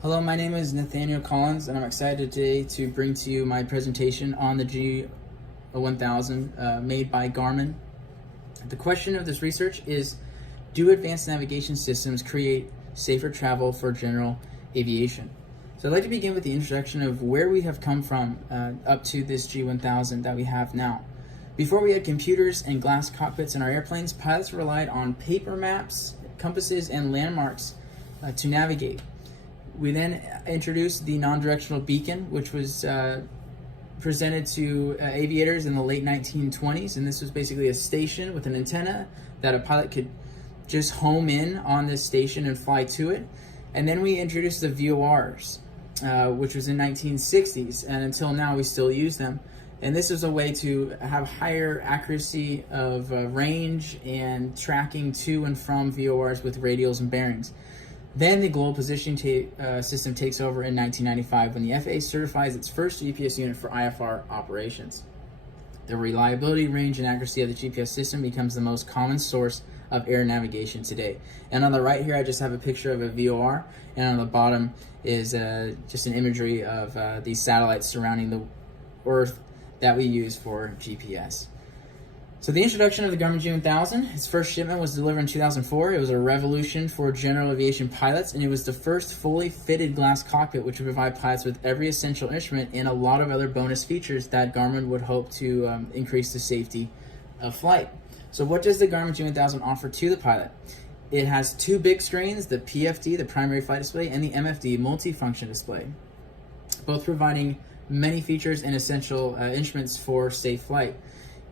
Hello, my name is Nathaniel Collins, and I'm excited today to bring to you my presentation on the G1000 made by GARMIN. The question of this research is, do advanced navigation systems create safer travel for general aviation? So I'd like to begin with the introduction of where we have come from up to this G1000 that we have now. Before we had computers and glass cockpits in our airplanes, pilots relied on paper maps, compasses, and landmarks to navigate. We then introduced the non-directional beacon, which was presented to aviators in the late 1920s, and this was basically a station with an antenna that a pilot could just home in on this station and fly to it. And then we introduced the VORs, which was in 1960s, and until now we still use them. And this is a way to have higher accuracy of range and tracking to and from VORs with radials and bearings. Then the global positioning system takes over in 1995 when the FAA certifies its first GPS unit for IFR operations. The reliability, range, and accuracy of the GPS system becomes the most common source of air navigation today. And on the right here, I just have a picture of a VOR, and on the bottom is just an imagery of these satellites surrounding the Earth that we use for GPS. So the introduction of the GARMIN G1000, its first shipment was delivered in 2004. It was a revolution for general aviation pilots, and it was the first fully fitted glass cockpit which would provide pilots with every essential instrument and a lot of other bonus features that GARMIN would hope to increase the safety of flight. So what does the GARMIN G1000 offer to the pilot? It has two big screens, the PFD, the primary flight display, and the MFD, multifunction display, both providing many features and essential instruments for safe flight.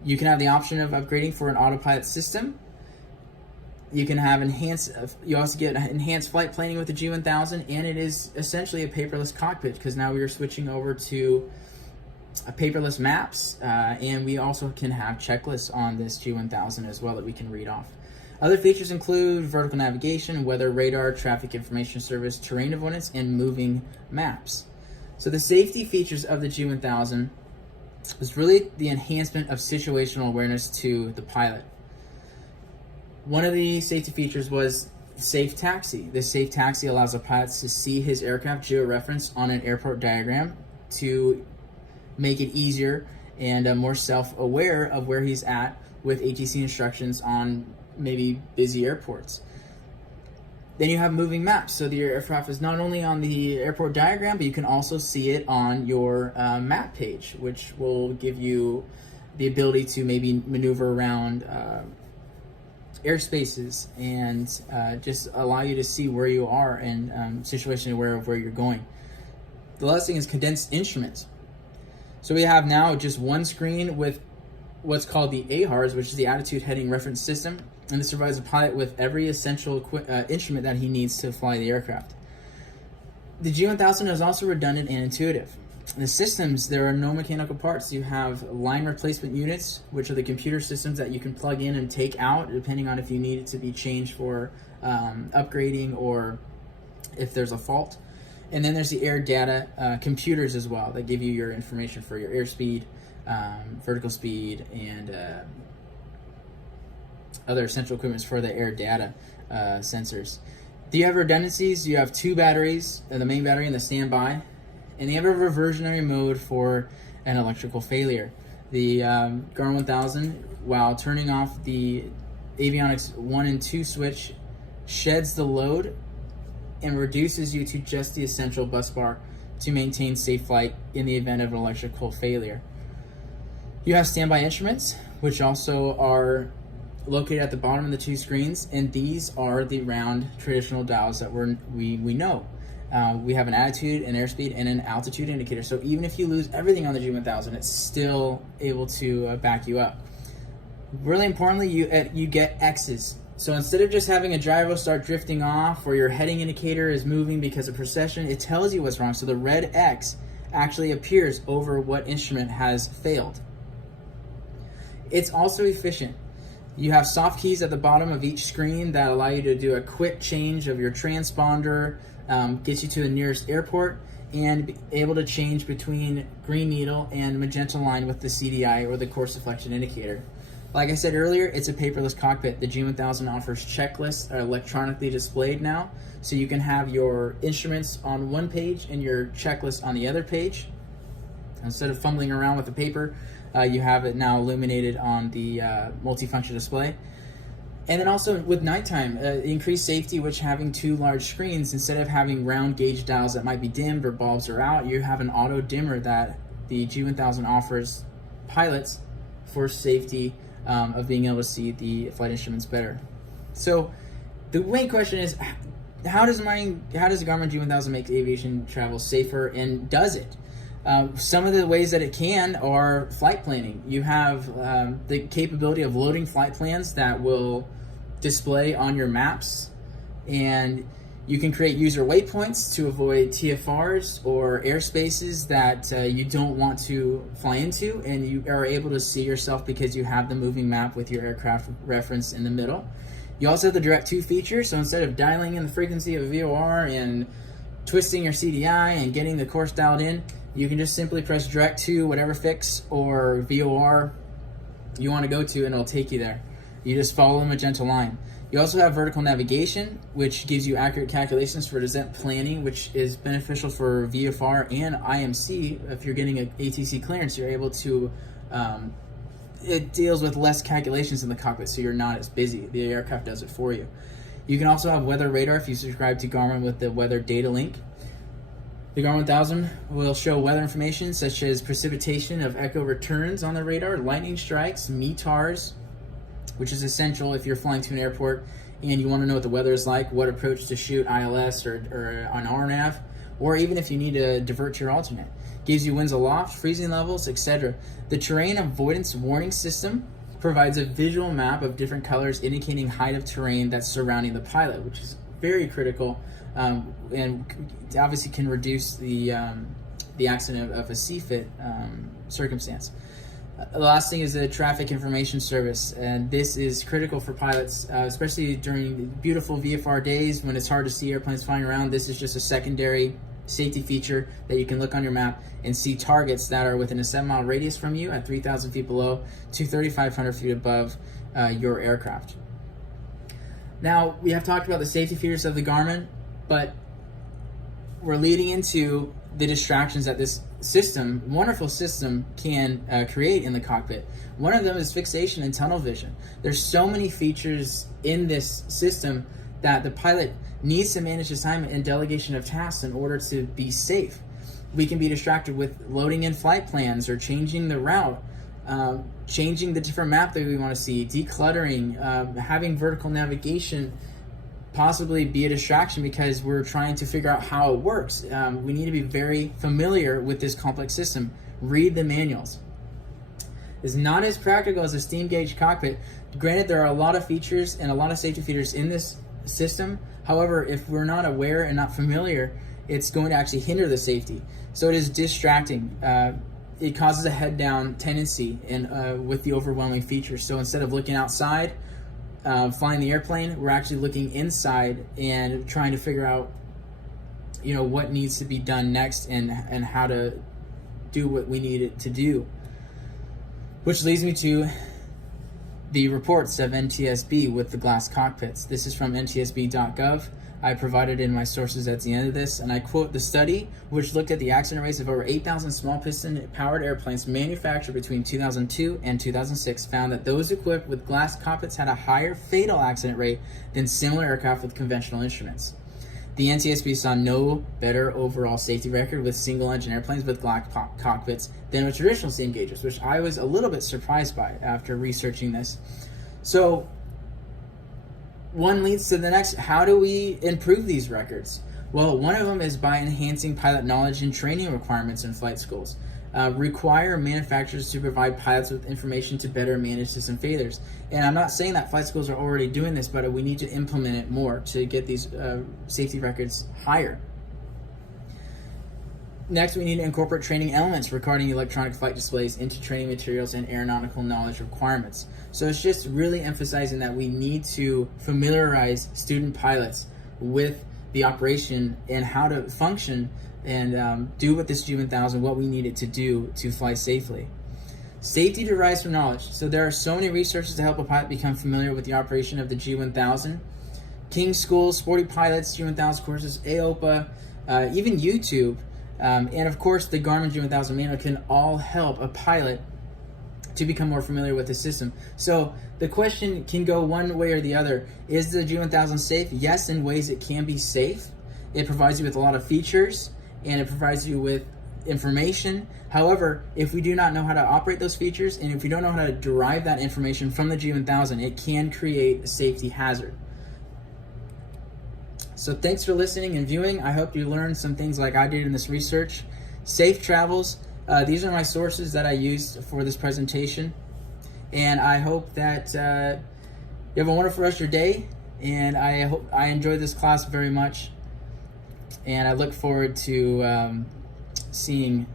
You can have the option of upgrading for an autopilot system. You can have you also get enhanced flight planning with the G1000, and it is essentially a paperless cockpit because now we are switching over to paperless maps, and we also can have checklists on this G1000 as well that we can read off. Other features include vertical navigation, weather radar, traffic information service, terrain avoidance, and moving maps. So the safety features of the G1000 was really the enhancement of situational awareness to the pilot. One of the safety features was safe taxi. The safe taxi allows a pilot to see his aircraft georeferenced on an airport diagram to make it easier and more self-aware of where he's at with ATC instructions on maybe busy airports. Then you have moving maps. So the aircraft is not only on the airport diagram, but you can also see it on your map page, which will give you the ability to maybe maneuver around airspaces and just allow you to see where you are and situationally aware of where you're going. The last thing is condensed instruments. So we have now just one screen with what's called the AHARS, which is the Attitude Heading Reference System, and this provides a pilot with every essential instrument that he needs to fly the aircraft. The G1000 is also redundant and intuitive. The systems, there are no mechanical parts. You have line replacement units, which are the computer systems that you can plug in and take out depending on if you need it to be changed for upgrading or if there's a fault. And then there's the air data computers as well that give you your information for your airspeed, vertical speed, and other essential equipment for the air data sensors. Do you have redundancies? You have two batteries, the main battery and the standby, and you have a reversionary mode for an electrical failure. The GARMIN 1000, while turning off the avionics 1 and 2 switch, sheds the load and reduces you to just the essential bus bar to maintain safe flight in the event of an electrical failure. You have standby instruments, which also are located at the bottom of the two screens, and these are the round traditional dials that we know. We have an attitude, an airspeed, and an altitude indicator. So even if you lose everything on the G1000, it's still able to back you up. Really importantly, you get X's. So instead of just having a gyro start drifting off or your heading indicator is moving because of precession, it tells you what's wrong. So the red X actually appears over what instrument has failed. It's also efficient. You have soft keys at the bottom of each screen that allow you to do a quick change of your transponder, gets you to the nearest airport, and be able to change between green needle and magenta line with the CDI or the course deflection indicator. Like I said earlier, it's a paperless cockpit. The G1000 offers checklists are electronically displayed now, so you can have your instruments on one page and your checklist on the other page. Instead of fumbling around with the paper, you have it now illuminated on the multifunction display. And then also with nighttime, increased safety, which having two large screens, instead of having round gauge dials that might be dimmed or bulbs are out, you have an auto dimmer that the G1000 offers pilots for safety of being able to see the flight instruments better. So the main question is, how does the Garmin G1000 make aviation travel safer, and does it? Some of the ways that it can are flight planning. You have the capability of loading flight plans that will display on your maps, and you can create user waypoints to avoid TFRs or airspaces that you don't want to fly into, and you are able to see yourself because you have the moving map with your aircraft reference in the middle. You also have the Direct To feature, so instead of dialing in the frequency of a VOR and twisting your CDI and getting the course dialed in, you can just simply press Direct To whatever fix or VOR you want to go to, and it'll take you there. You just follow the magenta line. You also have vertical navigation, which gives you accurate calculations for descent planning, which is beneficial for VFR and IMC. If you're getting an ATC clearance, you're able to, it deals with less calculations in the cockpit, so you're not as busy. The aircraft does it for you. You can also have weather radar if you subscribe to Garmin with the weather data link. The Garmin 1000 will show weather information such as precipitation of echo returns on the radar, lightning strikes, METARs, which is essential if you're flying to an airport and you want to know what the weather is like, what approach to shoot, ILS or on RNAV, or even if you need to divert your alternate. Gives you winds aloft, freezing levels, etc. The terrain avoidance warning system provides a visual map of different colors indicating height of terrain that's surrounding the pilot, which is very critical, and obviously can reduce the accident of a CFIT circumstance. The last thing is the traffic information service, and this is critical for pilots, especially during beautiful VFR days when it's hard to see airplanes flying around. This is just a secondary safety feature that you can look on your map and see targets that are within a 7-mile radius from you at 3,000 feet below to 3,500 feet above your aircraft. Now, we have talked about the safety features of the Garmin, but we're leading into the distractions that this system, wonderful system, can create in the cockpit. One of them is fixation and tunnel vision. There's so many features in this system that the pilot needs to manage assignment and delegation of tasks in order to be safe. We can be distracted with loading in flight plans or changing the route, changing the different map that we want to see, decluttering, having vertical navigation possibly be a distraction because we're trying to figure out how it works. We need to be very familiar with this complex system. Read the manuals. It's not as practical as a steam gauge cockpit. Granted, there are a lot of features and a lot of safety features in this system. However, if we're not aware and not familiar, it's going to actually hinder the safety. So it is distracting. It causes a head down tendency with the overwhelming features. So instead of looking outside, flying the airplane, we're actually looking inside and trying to figure out, what needs to be done next and how to do what we need it to do. Which leads me to the reports of NTSB with the glass cockpits. This is from ntsb.gov. I provided in my sources at the end of this, and I quote the study, which looked at the accident rates of over 8,000 small piston powered airplanes manufactured between 2002 and 2006, found that those equipped with glass cockpits had a higher fatal accident rate than similar aircraft with conventional instruments. The NTSB saw no better overall safety record with single engine airplanes with glass cockpits than with traditional steam gauges, which I was a little bit surprised by after researching this. So one leads to the next. How do we improve these records? Well, one of them is by enhancing pilot knowledge and training requirements in flight schools. Require manufacturers to provide pilots with information to better manage system failures. And I'm not saying that flight schools are already doing this, but we need to implement it more to get these safety records higher. Next, we need to incorporate training elements regarding electronic flight displays into training materials and aeronautical knowledge requirements. So it's just really emphasizing that we need to familiarize student pilots with the operation and how to function and do with this G1000 what we need it to do to fly safely. Safety derives from knowledge. So there are so many resources to help a pilot become familiar with the operation of the G1000. King School, Sporty Pilots, G1000 courses, AOPA, even YouTube, and of course the Garmin G1000 manual can all help a pilot to become more familiar with the system. So the question can go one way or the other. Is the G1000 safe? Yes, in ways it can be safe. It provides you with a lot of features and it provides you with information. However, if we do not know how to operate those features and if we don't know how to derive that information from the G1000, it can create a safety hazard. So thanks for listening and viewing. I hope you learned some things like I did in this research. Safe travels. These are my sources that I used for this presentation. And I hope that you have a wonderful rest of your day. And I hope I enjoyed this class very much. And I look forward to seeing